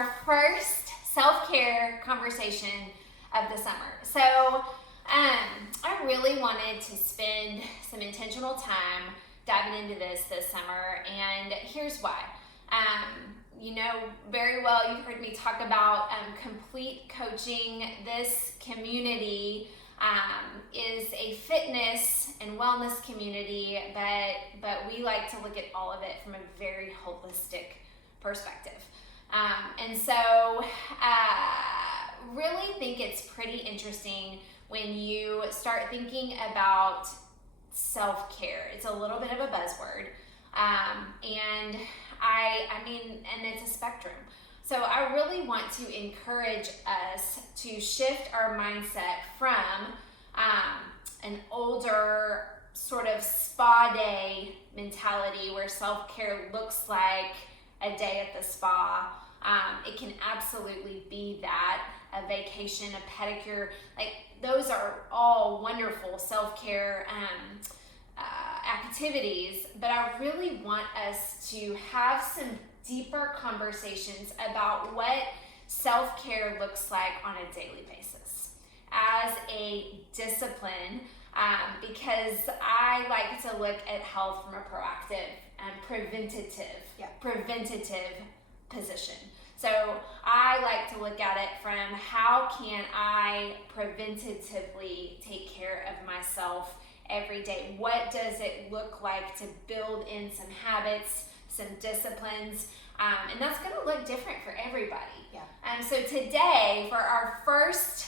our first self-care conversation of the summer. So I really wanted to spend some intentional time diving into this summer, and here's why. You know very well, you've heard me talk about complete coaching. This community is a fitness and wellness community, but we like to look at all of it from a very holistic perspective. And so really think it's pretty interesting when you start thinking about self-care. It's a little bit of a buzzword. And it's a spectrum. So I really want to encourage us to shift our mindset from an older sort of spa day mentality where self-care looks like a day at the spa. It can absolutely be that, a vacation, a pedicure, like those are all wonderful self-care activities, but I really want us to have some deeper conversations about what self-care looks like on a daily basis as a discipline, because I like to look at health from a proactive and preventative position. So I like to look at it from how can I preventatively take care of myself every day? What does it look like to build in some habits, some disciplines? And that's going to look different for everybody. Yeah. So today, for our first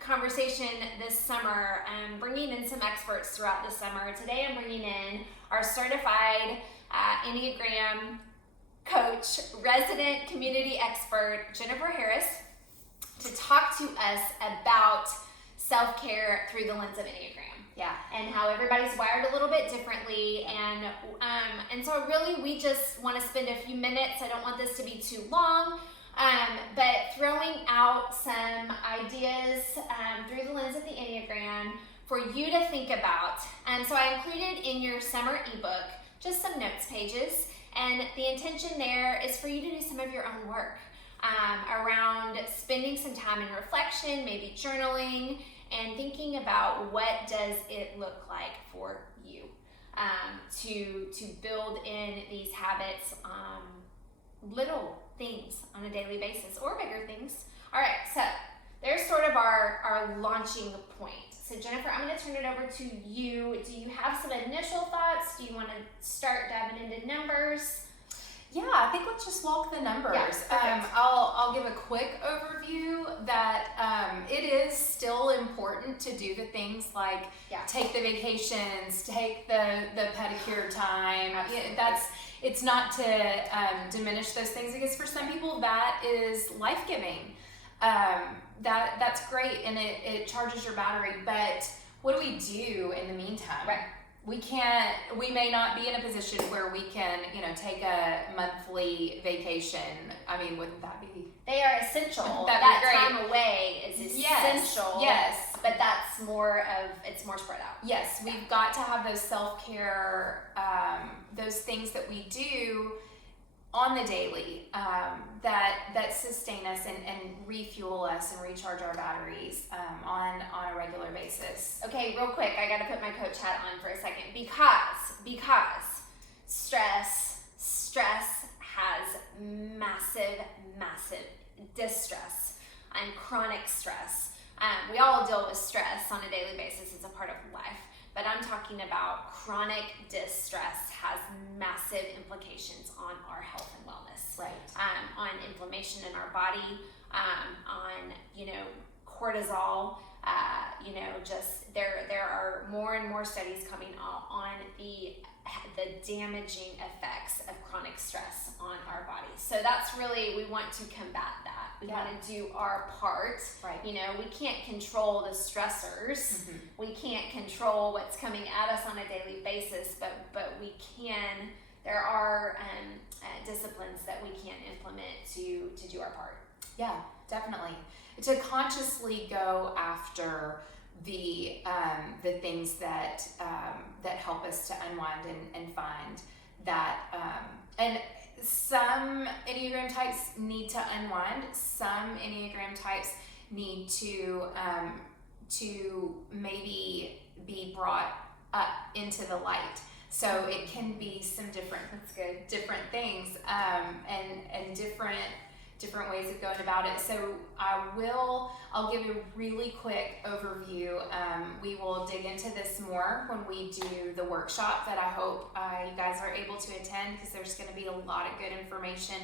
conversation this summer, I'm bringing in some experts throughout the summer. Today I'm bringing in our certified Enneagram coach, resident community expert, Jennifer Harris, to talk to us about self-care through the lens of Enneagram. Yeah. And how everybody's wired a little bit differently. And so really we just want to spend a few minutes. I don't want this to be too long, but throwing out some ideas through the lens of the Enneagram for you to think about. So I included in your summer ebook just some notes pages. And the intention there is for you to do some of your own work around spending some time in reflection, maybe journaling, and thinking about what does it look like for you to build in these habits, little things on a daily basis or bigger things. All right, so there's sort of our launching point. So Jennifer, I'm going to turn it over to you. Do you have some initial thoughts? Do you want to start diving into numbers? Yeah, I think let's just walk the numbers. Yeah, I'll give a quick overview that it is still important to do the things like take the vacations, take the pedicure time. It's not to diminish those things, because for some people that is life-giving. That's great, and it charges your battery, but what do we do in the meantime? Right. We may not be in a position where we can, take a monthly vacation. I mean, wouldn't that be? They are essential. That'd that be great. time away is essential. Yes. But it's more spread out. Yes, we've got to have those self-care, those things that we do on the daily that sustain us and refuel us and recharge our batteries on a regular basis. Okay, real quick, I got to put my coach hat on for a second because stress has massive distress and chronic stress. We all deal with stress on a daily basis. It's a part of life. But I'm talking about chronic distress has massive implications on our health and wellness. Right. On inflammation in our body, on cortisol. Just there are more and more studies coming out on the damaging effects of chronic stress on our bodies. So that's really, we want to combat that. We want to do our part. Right. We can't control the stressors. Mm-hmm. We can't control what's coming at us on a daily basis, but we can. There are disciplines that we can implement to do our part. Yeah, definitely. To consciously go after the things that help us to unwind and find that. And some Enneagram types types need to unwind. Some Enneagram types need to maybe be brought up into the light. So it can be some different things, and different ways of going about it. So I'll give you a really quick overview. We will dig into this more when we do the workshop that I hope you guys are able to attend, because there's going to be a lot of good information,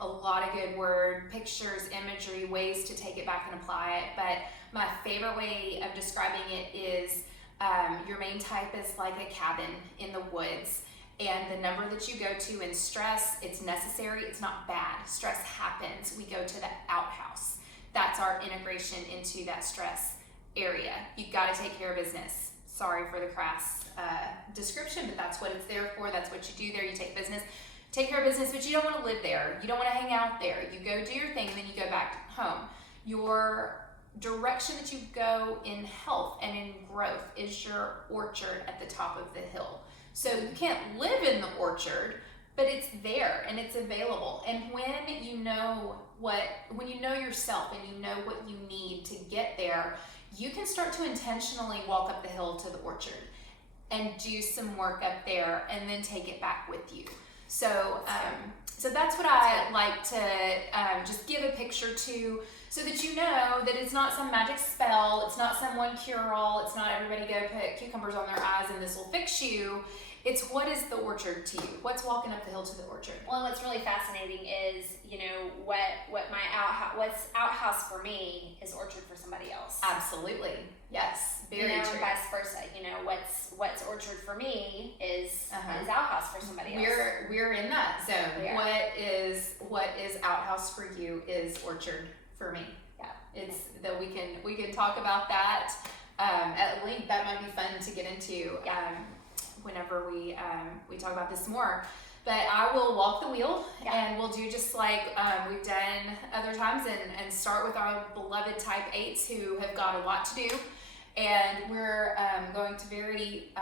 a lot of good word, pictures, imagery, ways to take it back and apply it. But my favorite way of describing it is your main type is like a cabin in the woods. And the number that you go to in stress, it's necessary, it's not bad. Stress happens. We go to the outhouse. That's our integration into that stress area. You've got to take care of business. Sorry for the crass description, but that's what it's there for. That's what you do there. You take care of business, but you don't want to live there. You don't want to hang out there. You go do your thing, and then you go back home. Your direction that you go in health and in growth is your orchard at the top of the hill. So you can't live in the orchard, but it's there and it's available. And when you know yourself and you know what you need to get there, you can start to intentionally walk up the hill to the orchard and do some work up there and then take it back with you. So that's what I like to just give a picture to, so that you know that it's not some magic spell, it's not some one cure-all, it's not everybody go put cucumbers on their eyes and this will fix you. It's what is the orchard to you? What's walking up the hill to the orchard? Well, what's really fascinating is, what's outhouse for me is orchard for somebody else. Absolutely. Yes. Very true. And vice versa. What's orchard for me is outhouse for somebody else. We're in that zone. Yeah. What is outhouse for you is orchard for me. Yeah. It's that we can talk about that at length. That might be fun to get into. Yeah. Whenever we talk about this more. But I will walk the wheel, and we'll do just like we've done other times, and start with our beloved type 8s who have got a lot to do. And we're going to very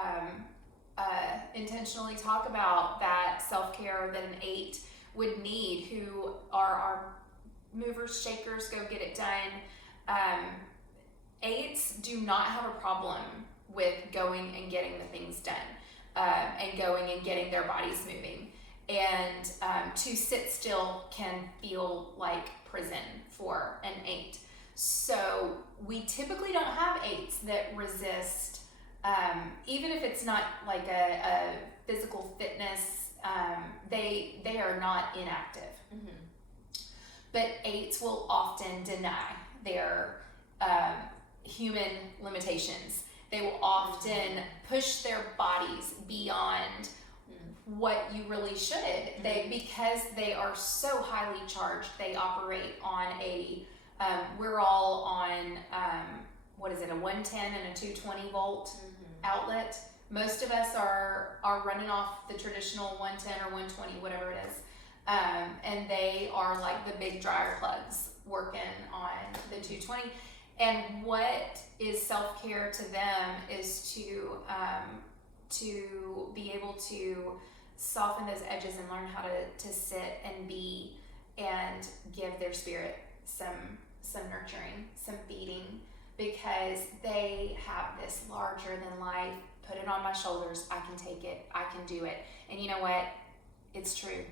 intentionally talk about that self-care that an 8 would need, who are our movers, shakers, go get it done. 8s do not have a problem with going and getting the things done. And going and getting their bodies moving. And to sit still can feel like prison for an 8. So we typically don't have 8s that resist, even if it's not like a physical fitness, they are not inactive. Mm-hmm. But 8s will often deny their human limitations. They will often push their bodies beyond what you really should. Because they are so highly charged, they operate on we're all on, a 110 and a 220 volt outlet. Most of us are running off the traditional 110 or 120, whatever it is. And they are like the big dryer plugs working on the 220. And what is self-care to them is to be able to soften those edges and learn how to sit and be and give their spirit some nurturing, some feeding, because they have this larger than life, put it on my shoulders, I can take it, I can do it. And you know what? It's true.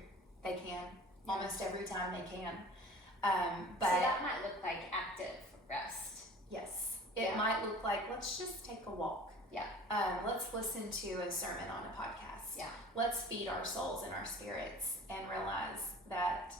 They can. Almost every time they can. But so that might look like active rest. Yes. It might look like, let's just take a walk. Yeah. Let's listen to a sermon on a podcast. Yeah. Let's feed our souls and our spirits and realize that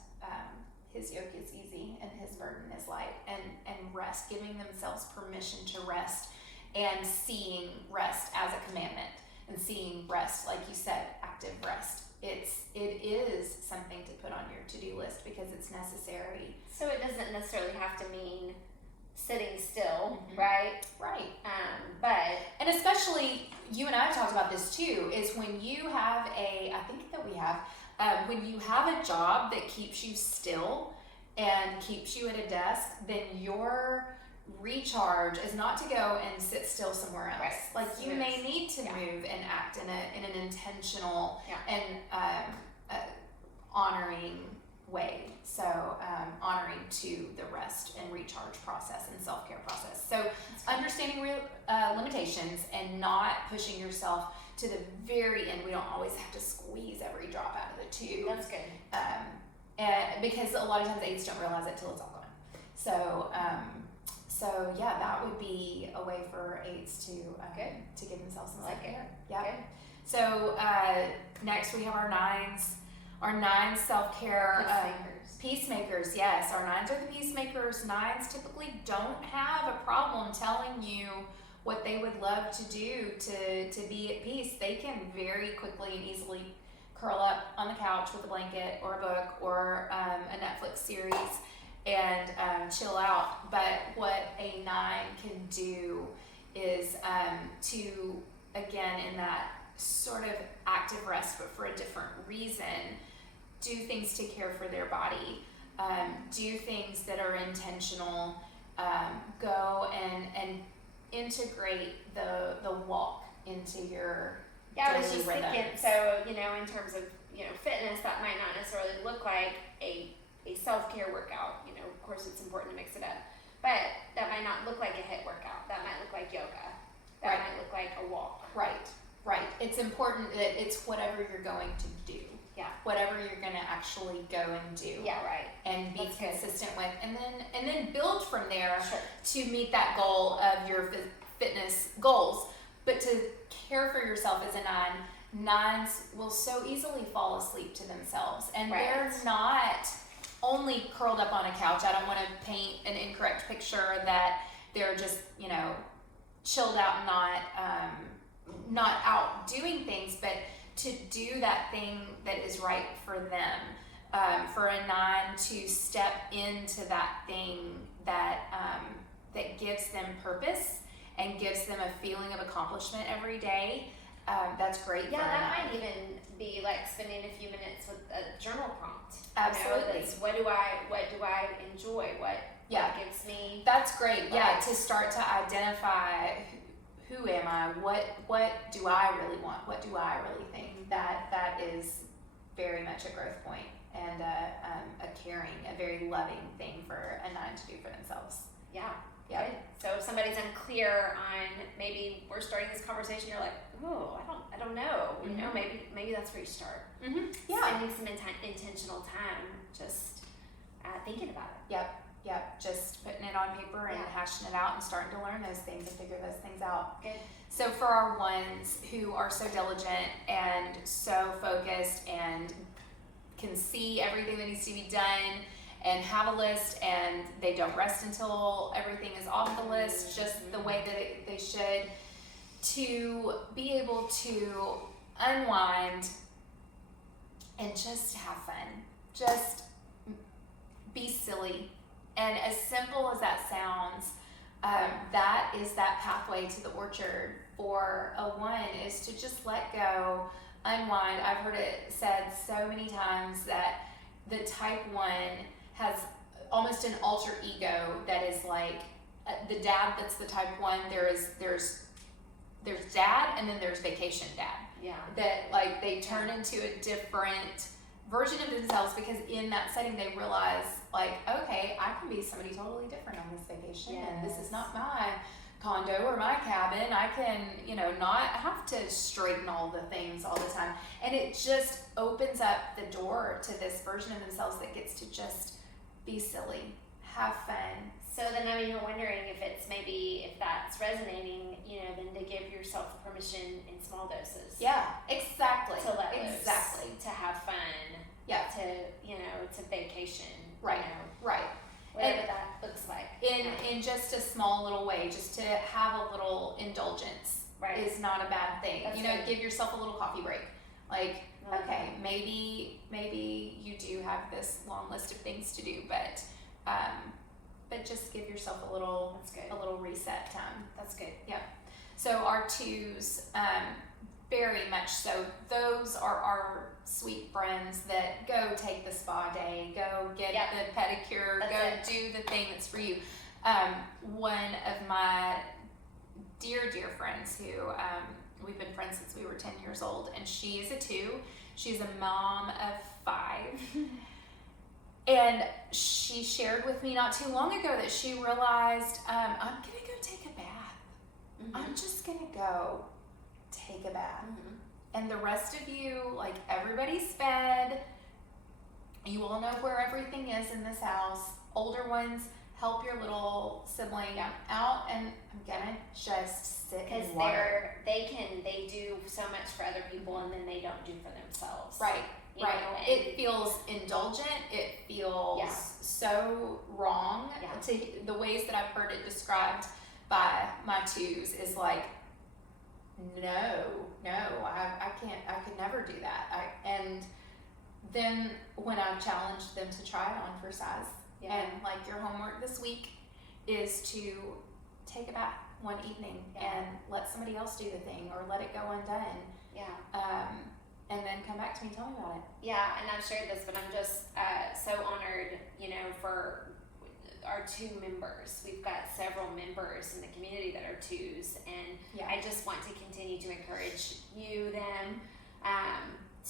his yoke is easy and his burden is light, and rest, giving themselves permission to rest and seeing rest as a commandment, and seeing rest, like you said, active rest. It is something to put on your to-do list because it's necessary. So it doesn't necessarily have to mean sitting still, right? Right. But especially, you and I have talked about this too, is when you have when you have a job that keeps you still and keeps you at a desk, then your recharge is not to go and sit still somewhere else. Right. Like you may need to move and act in an intentional and honoring way. So process and self-care process. So understanding limitations and not pushing yourself to the very end. We don't always have to squeeze every drop out of the tube. That's good. Because a lot of times aides don't realize it till it's all gone. So yeah, that would be a way for aides to give themselves some self-care. Yeah. Good. So next we have our nines. Our nines self-care peacemakers. Yes, our nines are the peacemakers. Nines typically don't have a problem telling you what they would love to do to be at peace. They can very quickly and easily curl up on the couch with a blanket or a book or a Netflix series and chill out. But what a 9 can do is to, again, in that sort of active rest, but for a different reason, do things to care for their body, do things that are intentional, go and integrate the walk into your I was daily just rhythms. thinking, so, in terms of, fitness, that might not necessarily look like a self-care workout. Of course it's important to mix it up, but that might not look like a HIIT workout. That might look like yoga. That might look like a walk. Right. It's important that it's whatever you're going to do. Yeah. Whatever you're going to actually go and do. Yeah, right. And be consistent with, and then build from there Sure. to meet that goal of your fitness goals. But to care for yourself as a 9, 9s will so easily fall asleep to themselves, and they're not only curled up on a couch. I don't want to paint an incorrect picture that they're just chilled out and not out doing things, but to do that thing that is right for them. For a 9 to step into that thing that that gives them purpose and gives them a feeling of accomplishment every day, that's great. Yeah, for that a 9. might even be like spending a few minutes with a journal prompt. Absolutely. What do I enjoy? What gives me? That's great. Yeah, to start to identify who am I? What do I really want? What do I really think? That is very much a growth point and a caring, a very loving thing for a 9 to do for themselves. Yeah. Yeah. Good. So if somebody's unclear on, maybe we're starting this conversation, you're like, oh, I don't know. Mm-hmm. Maybe that's where you start. Mm-hmm. Yeah. Spending some intentional time just thinking about it. Yep. Just putting it on paper and hashing it out and starting to learn those things and figure those things out. Good. So for our 1s who are so diligent and so focused and can see everything that needs to be done and have a list, and they don't rest until everything is off the list just the way that they should, to be able to unwind and just have fun, just be silly. And as simple as that sounds, that is that pathway to the orchard for a 1, is to just let go, unwind. I've heard it said so many times that the type 1 has almost an alter ego that is like the dad that's the type 1. There's dad, and then there's vacation dad. Yeah. That like they turn into a different version of themselves, because in that setting they realize, like, okay, I can be somebody totally different on this vacation, and this is not my condo or my cabin. I can, not have to straighten all the things all the time. And it just opens up the door to this version of themselves that gets to just be silly, have fun. So then I'm even wondering if that's resonating, then to give yourself permission in small doses. Yeah, exactly. To let loose. Exactly. To have fun. Yeah. To vacation. Right. Right. Whatever that looks like. In just a small little way, just to have a little indulgence is not a bad thing. That's good. Give yourself a little coffee break. Like, okay, maybe you do have this long list of things to do, but just give yourself a little reset time. That's good. Yeah. So our 2s, very much so. Those are our sweet friends that go take the spa day, go get the pedicure, do the thing that's for you. One of my dear friends who we've been friends since we were 10 years old, and she is a 2. She's a mom of 5. And she shared with me not too long ago that she realized, I'm gonna go take a bath. Mm-hmm. I'm just gonna go take a bath. Mm-hmm. And the rest of you, like, everybody's fed. You all know where everything is in this house. Older ones, help your little sibling out, and I'm gonna just sit because in water. they do so much for other people, and then they don't do for themselves. Right. You right. know, and It feels indulgent. It feels so wrong. Yeah. To the ways that I've heard it described by my twos is like, no, I can't. I could never do that. And then when I've challenged them to try it on for size, and like, your homework this week is to take a bath one evening and let somebody else do the thing, or let it go undone. And then come back to me and tell me about it. Yeah, and I've shared this, but I'm just so honored, you know, for our 2 members. We've got several members in the community that are 2s, and I just want to continue to encourage them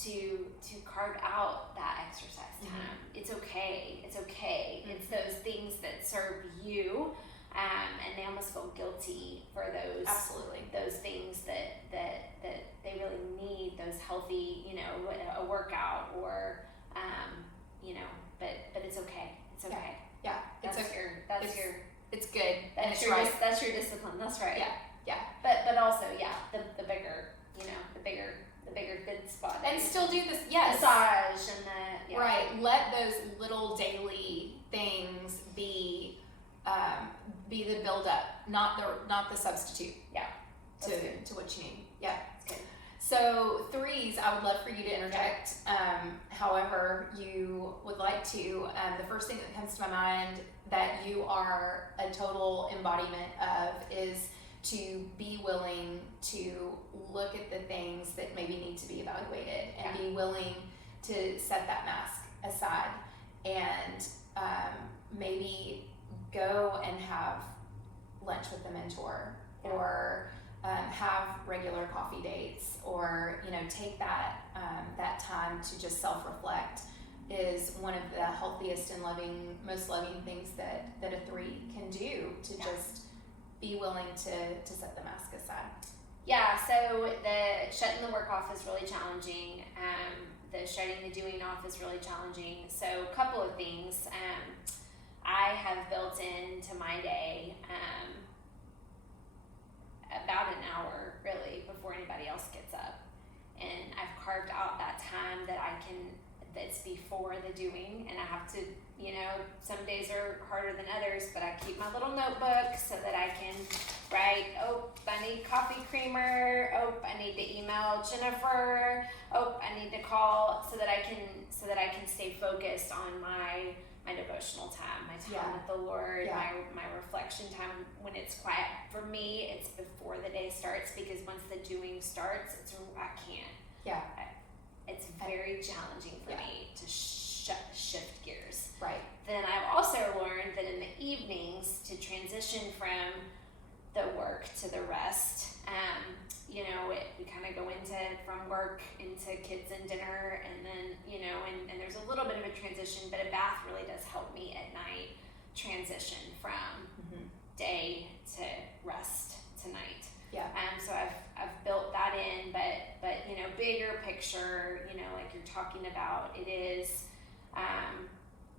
to carve out that exercise time. Mm-hmm. It's okay. Mm-hmm. It's those things that serve you, and they almost feel guilty for those. Absolutely. Those things that they really need, those healthy, you know, a workout, or you know, but it's okay. It's okay. Yeah. It's good. That's right. That's your discipline. That's right. Yeah. But also, the bigger, you know, the bigger good spot. And still do this, massage and the right. Let those little daily things be the build up, not the substitute. Yeah. To what you need. Yeah. That's good. So 3s, I would love for you to interject however you would like to. The first thing that comes to my mind that you are a total embodiment of is to be willing to look at the things that maybe need to be evaluated, and be willing to set that mask aside, and maybe go and have lunch with a mentor, or have regular coffee dates, or, you know, take that that time to just self-reflect is one of the healthiest and most loving things that a 3 can do, to just be willing to set the mask aside. Yeah, so the shutting the work off is really challenging. The shutting the doing off is really challenging. So a couple of things. I have built into my day about an hour, really, before anybody else gets up. And I've carved out that time that's before the doing, and I have to, you know, some days are harder than others, but I keep my little notebook so that I can write, I need coffee creamer, I need to email Jennifer, I need to call, so that I can stay focused on my devotional time, my time with the Lord, my reflection time when it's quiet. For me, it's before the day starts, because once the doing starts, I can't. It's very challenging for me to shift gears. Right. Then I've also learned that in the evenings, to transition from the work to the rest, you know, we kind of go from work into kids and dinner, and then, you know, and there's a little bit of a transition, but a bath really does help me at night transition from day to rest to night. So I've built that in, but you know, bigger picture, you know, like you're talking about, it is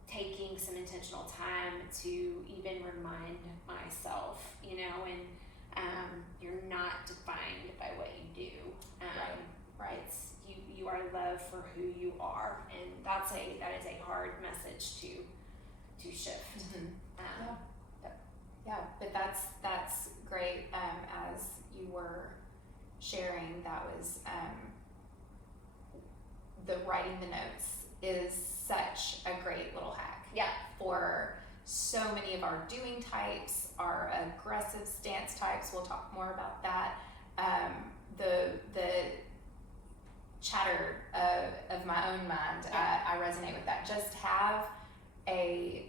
taking some intentional time to even remind myself, you know, and you're not defined by what you do. Right. It's you are loved for who you are, and that is a hard message to shift. But that's great. As you were sharing, that was the writing the notes is such a great little hack. For so many of our doing types, our aggressive stance types. We'll talk more about that. The chatter of my own mind, I resonate with that. Just have a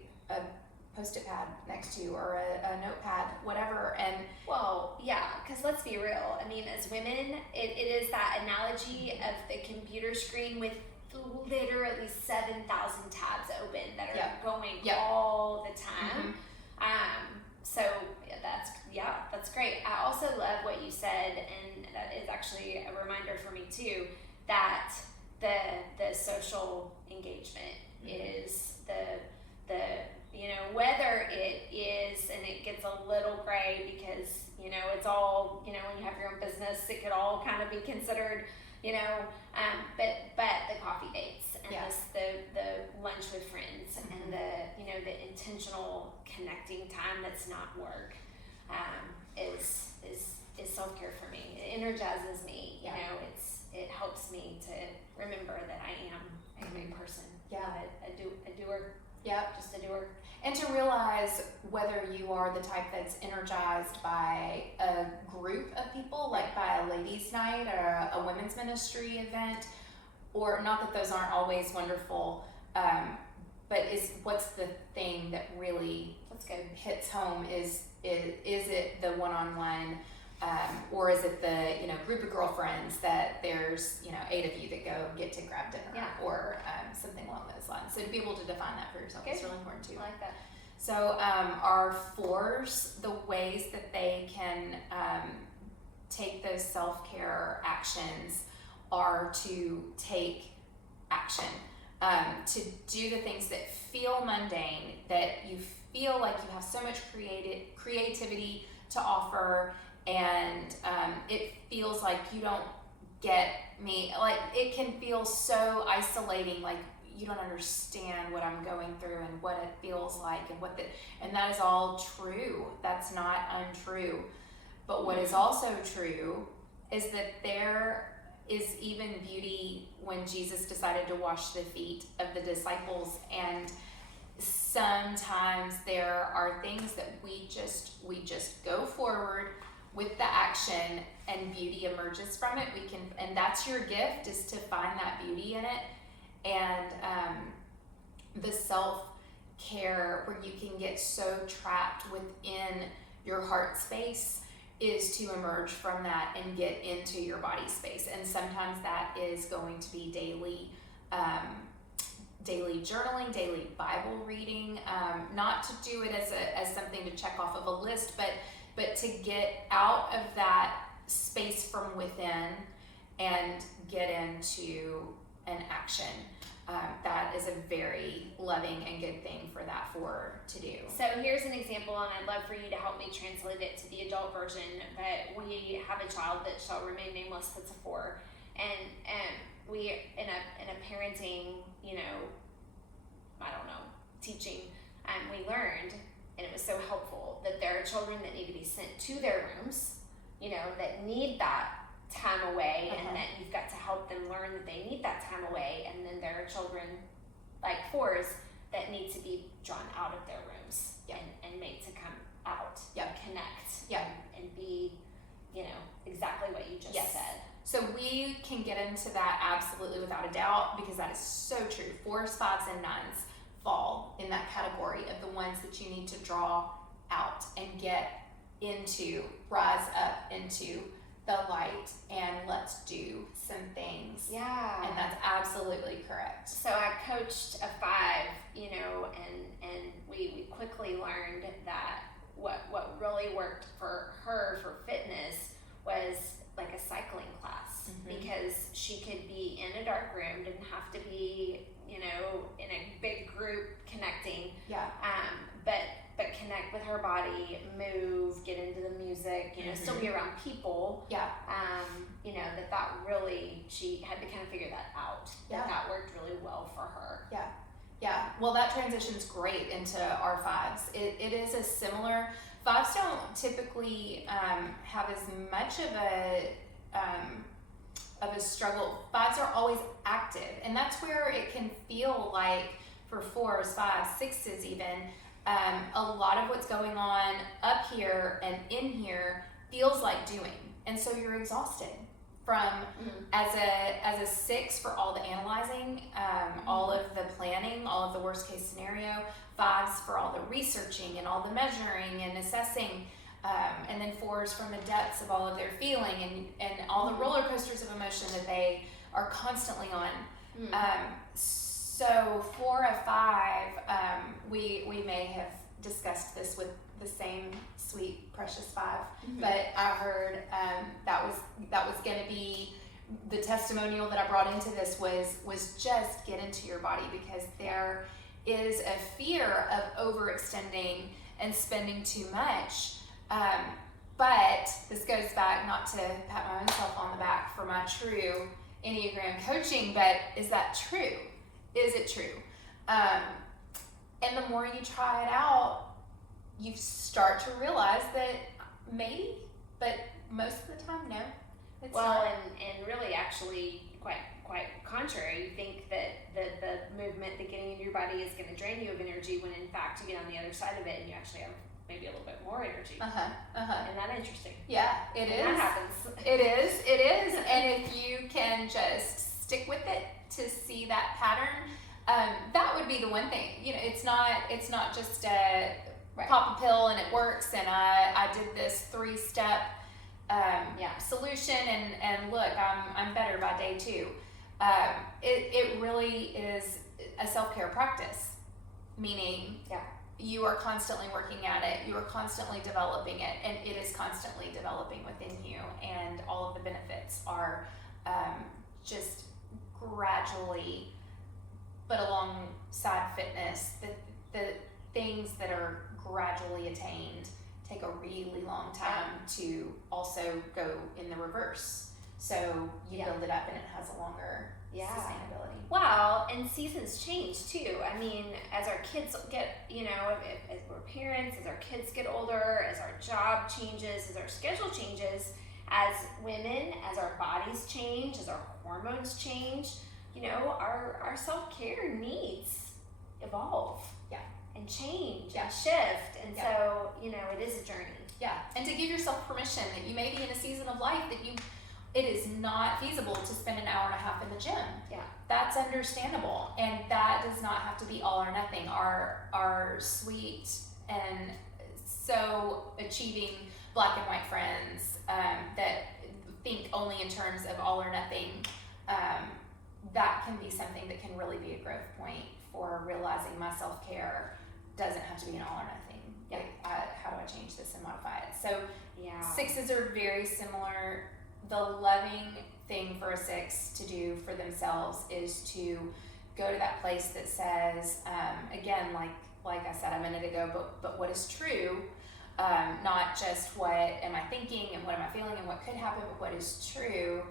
Post-it pad next to you, or a notepad, whatever. And because let's be real. I mean, as women, it is that analogy of the computer screen with literally 7,000 tabs open that are going Yep. all the time. So that's great. I also love what you said, and that is actually a reminder for me too, that the social engagement is the whether it is, and it gets a little gray because it's all, when you have your own business, it could all kind of be considered, but the coffee dates and the lunch with friends and the intentional connecting time that's not work is self-care for me. It energizes me. It helps me to remember that I am a great person. A doer. Just a doer. And to realize whether you are the type that's energized by a group of people, like by a ladies' night or a women's ministry event, or not that those aren't always wonderful, but what's the thing that really hits home? Is it the one-on-one, or is it the group of girlfriends that there's 8 of you that go get to grab dinner, or something along those lines? So to be able to define that for yourself is really important too. I like that. So our 4s, the ways that they can take those self-care actions are to take action, to do the things that feel mundane, that you feel like you have so much creativity to offer, and it feels like you don't get me. Like, it can feel so isolating, like you don't understand what I'm going through and what it feels like, and that is all true. That's not untrue. But what is also true is that there is even beauty when Jesus decided to wash the feet of the disciples, and sometimes there are things that we just go forward with the action, and beauty emerges from it. And that's your gift, is to find that beauty in it. And the self-care where you can get so trapped within your heart space is to emerge from that and get into your body space. And sometimes that is going to be daily journaling, daily Bible reading, not to do it as something to check off of a list, but to get out of that space from within and get into an action. That is a very loving and good thing for that 4 to do. So here's an example, and I'd love for you to help me translate it to the adult version. But we have a child that shall remain nameless that's a 4, and we in a parenting, teaching, we learned, and it was so helpful, that there are children that need to be sent to their rooms, that need that time away, and that you've got to help them learn that they need that time away. And then there are children, like 4s, that need to be drawn out of their rooms and made to come out, connect, and be, exactly what you just said. So we can get into that absolutely without a doubt, because that is so true. 4s, 5s, and 9s fall in that category of the ones that you need to draw out and get into, rise up into the light, and let's do some things. Yeah. And that's absolutely correct. So I coached a 5, and we quickly learned that what really worked for her for fitness was like a cycling class, because she could be in a dark room, didn't have to be, in a big group connecting. But connect with her body, move, get into the music, still be around people. That really, she had to kind of figure that out. That worked really well for her. Well, that transition's great into our 5s. It is a similar, 5s don't typically have as much of a struggle. 5s are always active, and that's where it can feel like for 4s, 5s, 6s even, a lot of what's going on up here and in here feels like doing, and so you're exhausted from as a 6 for all the analyzing, all of the planning, all of the worst case scenario, 5s for all the researching and all the measuring and assessing, and then 4s from the depths of all of their feeling and all the roller coasters of emotion that they are constantly on. So 4 of 5, we may have discussed this with the same sweet precious 5, but I heard that was going to be the testimonial that I brought into this was just get into your body, because there is a fear of overextending and spending too much. But this goes back, not to pat my own self on the back for my true Enneagram coaching, but is that true? Is it true? And the more you try it out, you start to realize that maybe, but most of the time, no. It's well, not. and really, actually, quite contrary. You think that the movement, the getting into your body, is going to drain you of energy, when in fact you get on the other side of it and you actually have maybe a little bit more energy. Isn't that interesting? Yeah, it is. That happens. It is. And if you can just stick with it to see that pattern, that would be the one thing. You know, it's not just a pop a pill and it works, and I did this 3-step solution and look, I'm better by day 2. It really is a self-care practice, meaning you are constantly working at it, you are constantly developing it, and it is constantly developing within you, and all of the benefits are just gradually, but alongside fitness, the things that are gradually attained take a really long time to also go in the reverse. So you build it up and it has a longer sustainability. Well, and seasons change too. I mean, as our kids get, as we're parents, as our kids get older, as our job changes, as our schedule changes, as women, as our bodies change, as our hormones change, our self-care needs evolve. And change and shift. And so, it is a journey. Yeah. And to give yourself permission that you may be in a season of life that it is not feasible to spend an hour and a half in the gym. Yeah. That's understandable. And that does not have to be all or nothing. Our sweet and so achieving black and white friends that think only in terms of all or nothing, that can be something that can really be a growth point for realizing my self-care doesn't have to be an all or nothing. How do I change this and modify it? So 6s are very similar. The loving thing for a 6 to do for themselves is to go to that place that says, again, like I said a minute ago, but what is true, not just what am I thinking and what am I feeling and what could happen, but what is true.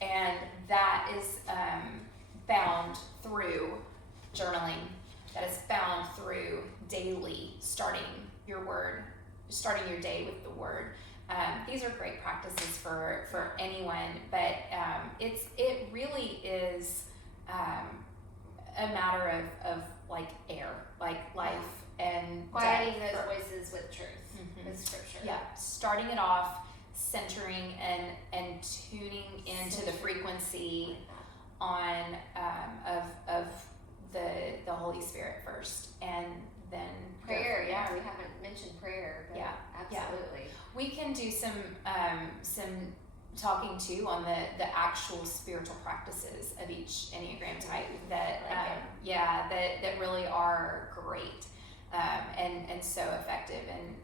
And that is found through journaling, that is found through daily starting your day with the word. These are great practices for anyone, but it really is a matter of like air, like life and quieting those voices with truth, with scripture. Yeah, starting it off, centering and tuning into the frequency on of the Holy Spirit first, and then prayer. We haven't mentioned prayer, but absolutely. We can do some talking too on the actual spiritual practices of each Enneagram type that that really are great and so effective and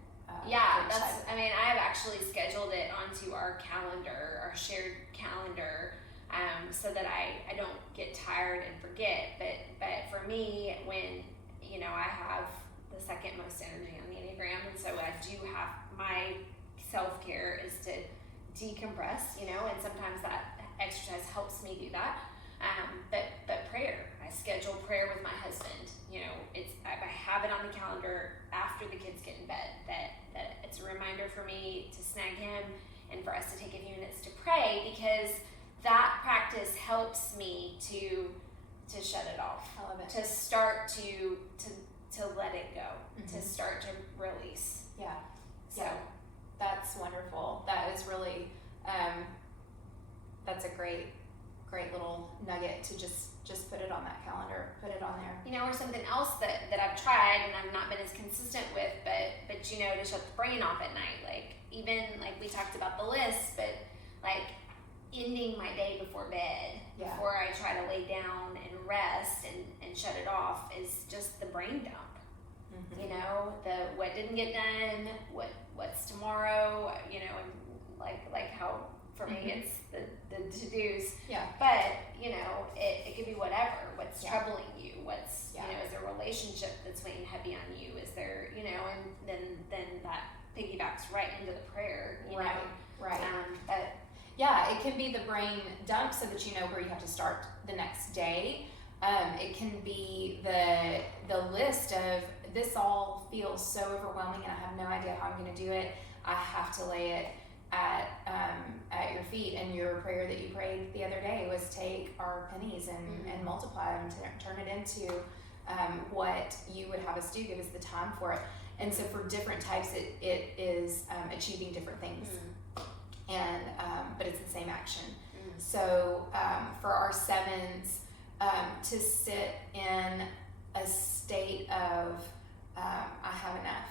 I've actually scheduled it onto our calendar, our shared calendar, so that I don't get tired and forget. But for me, when I have the second most energy on the Enneagram, and so I do have my self-care is to decompress, and sometimes that exercise helps me do that. But prayer, I schedule prayer with my husband. I have it on the calendar after the kids get in bed, that it's a reminder for me to snag him and for us to take a few minutes to pray, because that practice helps me to shut it off. I love it. To start to let it go, to start to release. So that's wonderful. That is really that's a great little nugget to just put it on that calendar, put it on there. Or something else that I've tried and I've not been as consistent with, but to shut the brain off at night. Like, even like we talked about the list, but like ending my day before bed, Yeah. before I try to lay down and rest and shut it off, is just the brain dump. Mm-hmm. You know, the what didn't get done, what's tomorrow, you know, and like how for me Mm-hmm. it's the to-dos. Yeah. But, you know, it could be whatever. What's Yeah. troubling you? What's, Yeah. you know, is there a relationship that's weighing heavy on you? Is there, you know, and then that piggybacks right into the prayer, you Right. know. Right. But Yeah, it can be the brain dump so that you know where you have to start the next day. It can be the list of this all feels so overwhelming and I have no idea how I'm going to do it. I have to lay it at your feet. And your prayer that you prayed the other day was take our pennies and multiply them, turn it into what you would have us do. Give us the time for it. And so for different types, it is achieving different things. And but it's the same action. So for our sevens, to sit in a state of I have enough.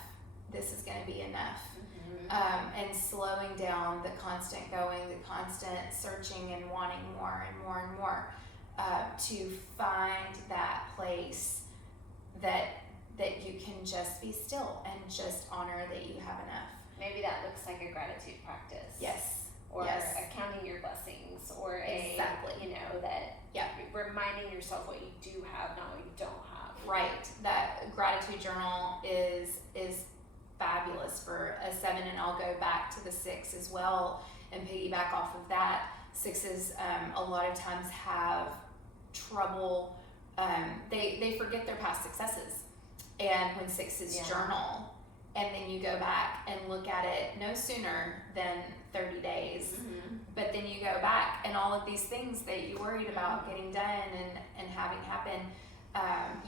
This is going to be enough. And slowing down the constant going, the constant searching and wanting more and more and more, to find that place that you can just be still and just honor that you have enough. maybe that looks like a gratitude practice. Yes. Or Yes. counting your blessings, or Exactly. you know, that Yeah. reminding yourself what you do have, not what you don't have. Right. That gratitude journal is fabulous for a 7, and I'll go back to the 6 as well and piggyback off of that. 6s a lot of times have trouble. They forget their past successes, and when 6s Yeah. journal, and then you go back and look at it no sooner than 30 days. But then you go back and all of these things that you worried about getting done and having happen,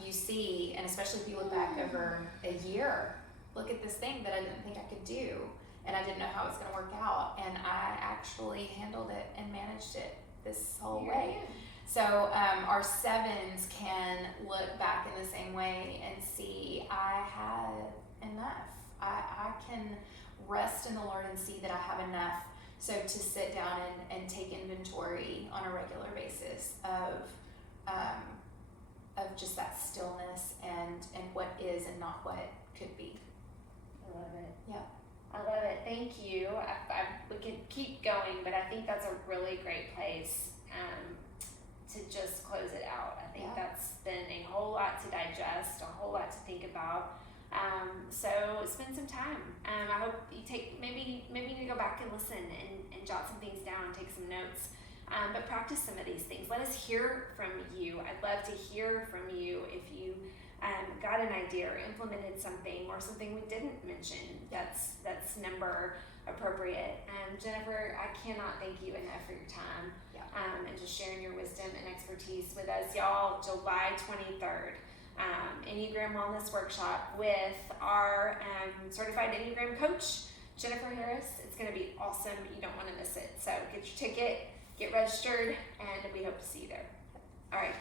you see, and especially if you look back over a year, look at this thing that I didn't think I could do and I didn't know how it was going to work out, and I actually handled it and managed it this whole way. So our 7s can look back in the same way and see, I have enough. I can rest in the Lord and see that I have enough. So to sit down and take inventory on a regular basis of just that stillness and what is and not what could be. I love it. Yeah. I love it. Thank you. We could keep going, but I think that's a really great place to just close it out. I think that's been a whole lot to digest, a whole lot to think about. So spend some time. I hope you maybe you need to go back and listen and jot some things down, take some notes. But practice some of these things. Let us hear from you. I'd love to hear from you if you got an idea or implemented something, or something we didn't mention that's number appropriate. Jennifer, I cannot thank you enough for your time and just sharing your wisdom and expertise with us. Y'all, July 23rd, Enneagram Wellness Workshop with our certified Enneagram coach, Jennifer Harris. It's going to be awesome. You don't want to miss it. So get your ticket, get registered, and we hope to see you there. All right.